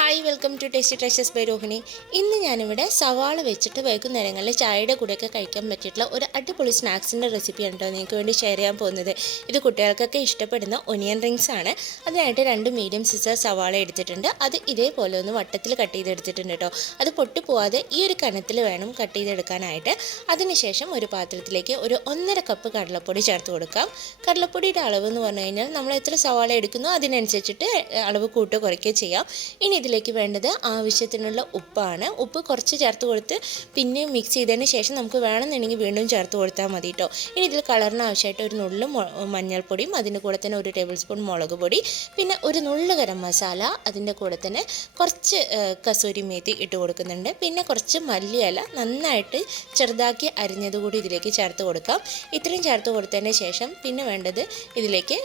Hi welcome to tasty treasures by Rohini ഇന്ന് ഞാനിവിടെ സവാള വെച്ചിട്ട് വൈകുന്നേരങ്ങളിൽ ചായയുടെ കൂടെയൊക്കെ കഴിക്കാൻ പറ്റിയിട്ടുള്ള ഒരു അടിപൊളി സ്നാക്സിന്റെ റെസിപ്പിയാണ് കേട്ടോ നിങ്ങൾക്ക് വേണ്ടി ഷെയർ ചെയ്യാൻ പോകുന്നത്. ഇത് കുട്ടികൾക്കൊക്കെ ഇഷ്ടപ്പെടുന്ന ഒനിയൻ റിങ്സ് ആണ്. അതിനായിട്ട് രണ്ട് മീഡിയം സിസർ സവാള എടുത്തിട്ടുണ്ട്. അത് ഇതേപോലെ ഒന്ന് വട്ടത്തിൽ കട്ട് ചെയ്തെടുത്തിട്ടുണ്ട് കേട്ടോ അത് പൊട്ടിപ്പോവാതെ ഈ ഒരു കനത്തിൽ വേണം കട്ട് ചെയ്തെടുക്കാനായിട്ട്. അതിനുശേഷം ഒരു പാത്രത്തിലേക്ക് ഒരു ഒന്നര കപ്പ് കടലപ്പൊടി ചേർത്ത് കൊടുക്കാം. കടലപ്പൊടിയുടെ അളവ് എന്ന് പറഞ്ഞു കഴിഞ്ഞാൽ നമ്മൾ എത്ര സവാള എടുക്കുന്നു അതിനനുസരിച്ചിട്ട് അളവ് കൂട്ടുക കുറയ്ക്കുകയോ ചെയ്യാം. ഇനി ഇതിലേക്ക് വേണ്ടത് ആവശ്യത്തിനുള്ള ഉപ്പാണ്. ഉപ്പ് കുറച്ച് ചേർത്ത് കൊടുത്ത് പിന്നെ മിക്സ് ചെയ്തതിന് ശേഷം നമുക്ക് വേണമെന്നുണ്ടെങ്കിൽ വീണ്ടും ചേർത്ത് കൊടുത്താൽ മതി കേട്ടോ ഇനി ഇതിൽ കളറിന് ആവശ്യമായിട്ട് ഒരു നുള്ളു മഞ്ഞൾപ്പൊടിയും അതിന്റെ കൂടെ തന്നെ ഒരു ടേബിൾ സ്പൂൺ മുളക് പൊടി പിന്നെ ഒരു നുള്ളു ഗരം മസാല അതിന്റെ കൂടെ തന്നെ കുറച്ച് കസൂരി മേത്തി ഇട്ട് കൊടുക്കുന്നുണ്ട്. പിന്നെ കുറച്ച് മല്ലിയില നന്നായിട്ട് ചെറുതാക്കി അരിഞ്ഞത് കൂടി ഇതിലേക്ക് ചേർത്ത് കൊടുക്കാം. ഇത്രയും ചേർത്ത് കൊടുത്തതിന് ശേഷം പിന്നെ വേണ്ടത് ഇതിലേക്ക്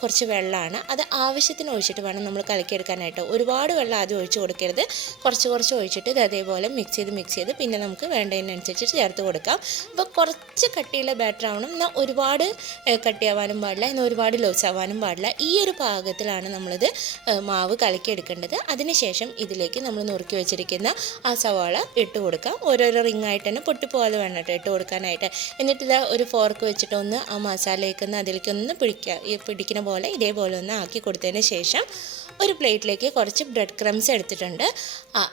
കുറച്ച് വെള്ളമാണ്. അത് ആവശ്യത്തിന് ഒഴിച്ചിട്ട് വേണം നമ്മൾ കലക്കിയെടുക്കാനായിട്ട്. ഒരുപാട് വെള്ളം ആദ്യം ഒഴിച്ച് കൊടുക്കരുത്. കുറച്ച് കുറച്ച് ഒഴിച്ചിട്ട് ഇത് അതേപോലെ മിക്സ് ചെയ്ത് മിക്സ് ചെയ്ത് പിന്നെ നമുക്ക് വേണ്ടതിനനുസരിച്ച് ചേർത്ത് കൊടുക്കാം. അപ്പോൾ കുറച്ച് കട്ടിയുള്ള ബാറ്റർ ആവണം. എന്നാൽ ഒരുപാട് കട്ടിയാവാനും പാടില്ല. എന്നാൽ ഒരുപാട് ലോസ് ആവാനും പാടില്ല. ഈ ഒരു പാകത്തിലാണ് നമ്മളിത് മാവ് കലക്കിയെടുക്കേണ്ടത്. അതിനുശേഷം ഇതിലേക്ക് നമ്മൾ നുറുക്കി വെച്ചിരിക്കുന്ന ആ സവാള ഇട്ട് കൊടുക്കാം. ഓരോരോ റിംഗ് ആയിട്ട് തന്നെ പൊട്ടിപ്പോകാതെ വേണം കേട്ടോ ഇട്ട് കൊടുക്കാനായിട്ട്. എന്നിട്ട് ഇതാ ഒരു ഫോർക്ക് വെച്ചിട്ട് ഒന്ന് ആ മസാലയൊക്കെ ഒന്ന് അതിലേക്ക് ഒന്ന് പിടിക്കുക പിടിക്കുന്ന പോലെ ഇതേപോലെ ഒന്ന് ആക്കി കൊടുത്തതിന് ശേഷം ഒരു പ്ലേറ്റിലേക്ക് കുറച്ച് ബ്രെഡ് ക്രംസ് എടുത്തിട്ടുണ്ട്.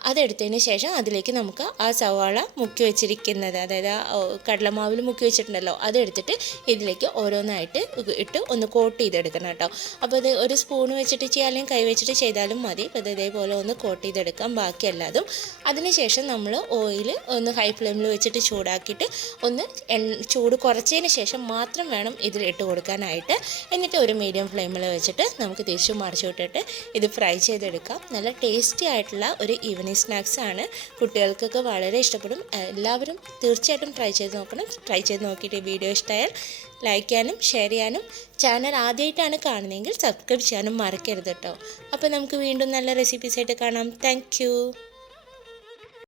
അതെടുത്തതിന് ശേഷം അതിലേക്ക് നമുക്ക് ആ സവാള മുക്കി വെച്ചിരിക്കുന്നത് അതായത് ആ കടലമാവിൽ മുക്കി വെച്ചിട്ടുണ്ടല്ലോ അതെടുത്തിട്ട് ഇതിലേക്ക് ഓരോന്നായിട്ട് ഇട്ട് ഒന്ന് കോട്ട് ചെയ്തെടുക്കണം കേട്ടോ. അപ്പോൾ ഇത് ഒരു സ്പൂൺ വെച്ചിട്ട് ചെയ്യാലും കൈ വെച്ചിട്ട് ചെയ്താലും മതി. അപ്പോൾ ഇത് ഇതേപോലെ ഒന്ന് കോട്ട് ചെയ്തെടുക്കാം ബാക്കി എല്ലാതും. അതിനുശേഷം നമ്മൾ ഓയിൽ ഒന്ന് ഹൈ ഫ്ലെയിമിൽ വെച്ചിട്ട് ചൂടാക്കിയിട്ട് ഒന്ന് ചൂട് കുറച്ചതിന് ശേഷം മാത്രം വേണം ഇതിൽ ഇട്ട് കൊടുക്കാനായിട്ട്. എന്നിട്ട് ഒരു മീഡിയം ഫ്ലെയിമിൽ വെച്ചിട്ട് നമുക്ക് തിരിച്ചു മറിച്ചു വിട്ടിട്ട് ഇത് ഫ്രൈ ചെയ്തെടുക്കാം. നല്ല ടേസ്റ്റി ആയിട്ടുള്ള ഒരു ഈവനിങ് സ്നാക്സ് ആണ്. കുട്ടികൾക്കൊക്കെ വളരെ ഇഷ്ടപ്പെടും. എല്ലാവരും തീർച്ചയായിട്ടും ട്രൈ ചെയ്ത് നോക്കണം. ട്രൈ ചെയ്ത് നോക്കിയിട്ട് വീഡിയോ ഇഷ്ടമായാൽ ലൈക്ക് ചെയ്യാനും ഷെയർ ചെയ്യാനും ചാനൽ ആദ്യമായിട്ടാണ് കാണുന്നതെങ്കിൽ സബ്സ്ക്രൈബ് ചെയ്യാനും മറക്കരുത് കേട്ടോ അപ്പോൾ നമുക്ക് വീണ്ടും നല്ല റെസിപ്പീസ് ആയിട്ട് കാണാം. താങ്ക്